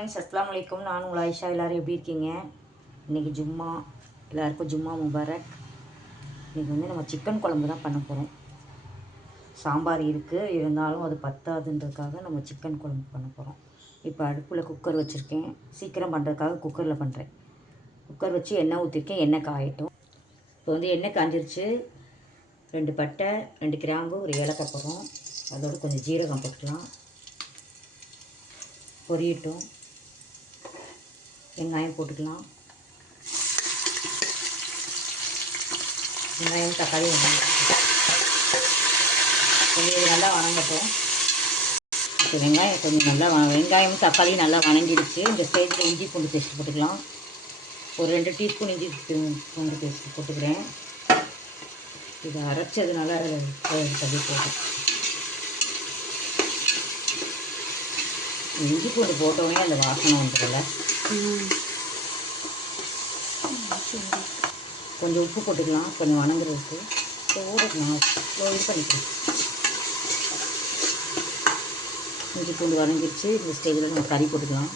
Friends, அஸ்ஸலாமு அலைக்கும். நான் உங்கள் ஆயிஷா. எல்லோரும் எப்படி இருக்கீங்க? இன்றைக்கி ஜும்மா, எல்லாருக்கும் ஜும்மா முபாரக். இன்றைக்கி வந்து நம்ம சிக்கன் குழம்பு தான் பண்ண போகிறோம். சாம்பார் இருக்குது, இருந்தாலும் அது பத்தாதுன்றதுக்காக நம்ம சிக்கன் குழம்பு பண்ண போகிறோம். இப்போ அடுப்பில் குக்கர் வச்சுருக்கேன். சீக்கிரம் பண்ணுறதுக்காக குக்கரில் பண்ணுறேன். குக்கர் வச்சு எண்ணெய் ஊற்றிருக்கேன். எண்ணெய் காயட்டும். இப்போ வந்து எண்ணெய் காஞ்சிருச்சு. 2 பட்டை, 2 கிராம்பு, ஒரு ஏலக்காய் போடுறோம். அதோடு கொஞ்சம் ஜீரகம் போட்டுக்கலாம். பொரியட்டும். வெங்காயம் போட்டுக்கலாம். வெங்காயம் தக்காளி கொஞ்சம் நல்லா வணங்கட்டும். இப்போ வெங்காயம் கொஞ்சம் நல்லா வெங்காயம் தக்காளி நல்லா வணங்கிடுச்சு. இந்த ஸ்டேஜில் இஞ்சி பூண்டு பேஸ்ட் போட்டுக்கலாம். ஒரு 2 டீஸ்பூன் இஞ்சி பூண்டு பேஸ்ட் போட்டுக்கிறேன். இதை அரைச்சதுனால தள்ளி போட்டேன். இஞ்சி பூண்டு போட்டோடனே அந்த வாசனை வந்துடும்ல. கொஞ்சம் உப்பு போட்டுக்கலாம், கொஞ்சம் வணங்குறதுக்கு. ஊறணும், இது பண்ணிக்கலாம். இஞ்சி பூண்டு வணங்கிடுச்சு. இந்த ஸ்டேஜில் நம்ம கறி போட்டுக்கலாம்.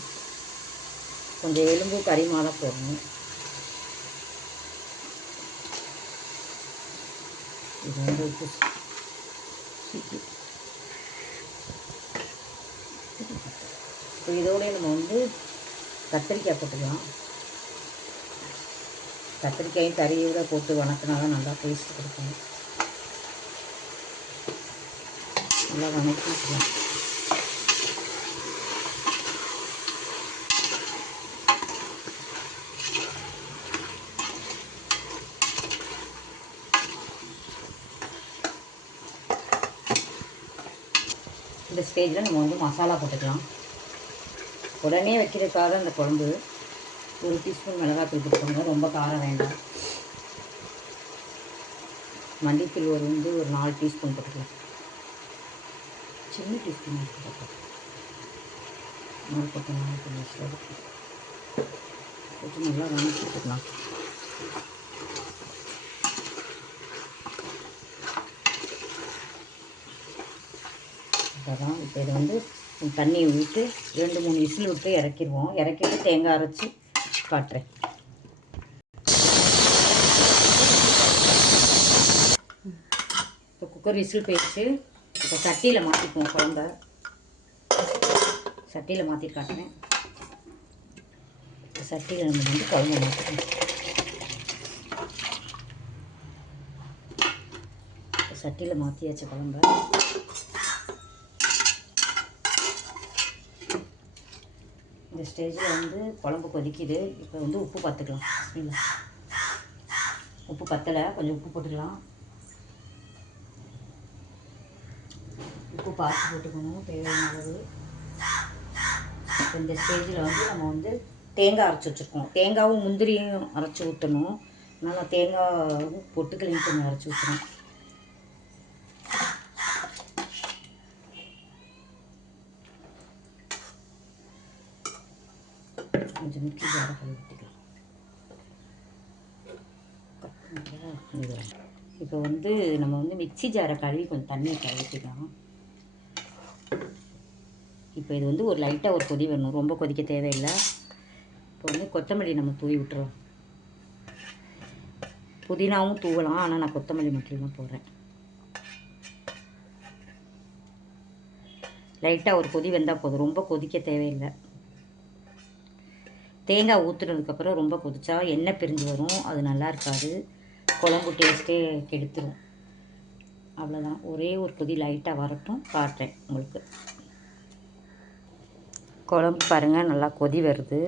கொஞ்சம் எலும்பு கறி மாலை போடணும். இது வந்து உப்பு இப்போ இதோடய நம்ம வந்து கத்திரிக்காய் போட்டுக்கலாம். கத்திரிக்காயும் கறியோட போட்டு வணக்கினா தான் நல்லா டேஸ்ட் கொடுக்கும். நல்லா வணக்கிக்கலாம். இந்த ஸ்டேஜில் நம்ம வந்து மசாலா போட்டுக்கலாம். உடனே வைக்கிறதுக்காக அந்த குழம்பு 1 டீஸ்பூன் மிளகாத்தூள் போட்டுக்கோங்க. ரொம்ப காரம் வேண்டாம். மல்லித்தூள் ஒரு 4 டீஸ்பூன் போட்டுக்கலாம். சின்ன டீஸ்பூன் போட்டு நல்லா வணக்கி போட்டுக்கலாம். அதான் இப்போ இதை வந்து தண்ணியை விட்டு 2-3 விசில் விட்டு இறக்கிடுவோம். இறக்கிட்டு தேங்காய் அரைச்சி காட்டுறேன். இப்போ குக்கர் விசில் போயிடுச்சு. இப்போ சட்டியில் மாற்றிக்குவோம். குழம்ப சட்டியில் மாற்றிட்டு காட்டுறேன். இப்போ சட்டியில் நம்ம வந்து குழம்பு மாற்றிக்கணும். இப்போ சட்டியில் மாற்றியாச்சு குழம்ப. இந்த ஸ்டேஜில் வந்து குழம்பு கொதிக்குது. இப்போ வந்து உப்பு பார்த்துக்கலாம். இல்லை, உப்பு பத்தலை, கொஞ்சம் உப்பு போட்டுக்கலாம். உப்பு பார்த்து போட்டுக்கணும், தேவையான அளவு. இப்போ இந்த ஸ்டேஜில் வந்து நம்ம வந்து தேங்காய் அரைச்சி வச்சுருக்கோம். தேங்காயும் முந்திரியும் அரைச்சி ஊற்றணும். அதனால் தேங்காயும் பொட்டுக்களையும் கொஞ்சம் அரைச்சி ஊற்றுறோம். கொஞ்சம் மிக்ஸி ஜாரை கழுவி ஊற்றிக்கலாம். இப்போ வந்து நம்ம வந்து மிக்ஸி ஜாரை கழுவி கொஞ்சம் தண்ணியை கழுவிக்கலாம். இப்போ இது வந்து ஒரு லைட்டாக ஒரு கொதி வரணும், ரொம்ப கொதிக்க தேவையில்லை. இப்போ வந்து கொத்தமல்லி நம்ம தூவி விட்டுறோம். புதினாவும் தூவலாம், ஆனால் நான் கொத்தமல்லி மட்டும்தான் போடுறேன். லைட்டாக ஒரு கொதி வந்தால் போதும், ரொம்ப கொதிக்க தேவையில்லை. தேங்காய் ஊற்றுனதுக்கப்புறம் ரொம்ப கொதிச்சா எண்ணெய் பிரிஞ்சு வரும், அது நல்லா இருக்காது. குழம்பு டேஸ்ட்டே கெடுத்துரும். அவ்வளோதான், ஒரே ஒரு கொதி லைட்டாக வரட்டும், காட்டுறேன் உங்களுக்கு. குழம்பு பாருங்கள், நல்லா கொதி வருது.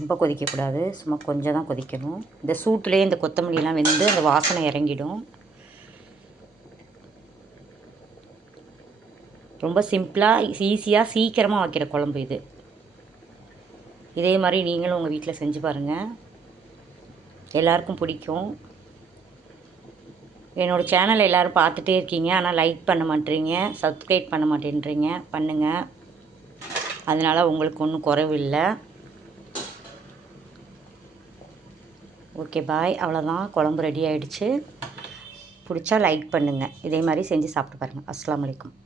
ரொம்ப கொதிக்கக்கூடாது, சும்மா கொஞ்சம் தான் கொதிக்கணும். இந்த சூட்டிலே இந்த கொத்தமல்லியெலாம் வெந்து அந்த வாசனை இறங்கிடும். ரொம்ப சிம்பிளாக ஈஸியாக சீக்கிரமாக வைக்கிற குழம்பு இது. இதே மாதிரி நீங்களும் உங்கள் வீட்டில் செஞ்சு பாருங்கள், எல்லாருக்கும் பிடிக்கும். என்னோடய சேனலை எல்லோரும் பார்த்துட்டே இருக்கீங்க, ஆனால் லைக் பண்ண மாட்டேறீங்க, சப்ஸ்கிரைப் பண்ண மாட்டேன்றீங்க. பண்ணுங்கள், அதனால் உங்களுக்கு ஒன்றும் குறைவு இல்லை. ஓகே, பாய். அவ்வளோதான், குழம்பு ரெடி ஆகிடுச்சு. பிடிச்சா லைக் பண்ணுங்கள். இதே மாதிரி செஞ்சு சாப்பிட்டு பாருங்கள். அஸ்ஸலாமு அலைக்கும்.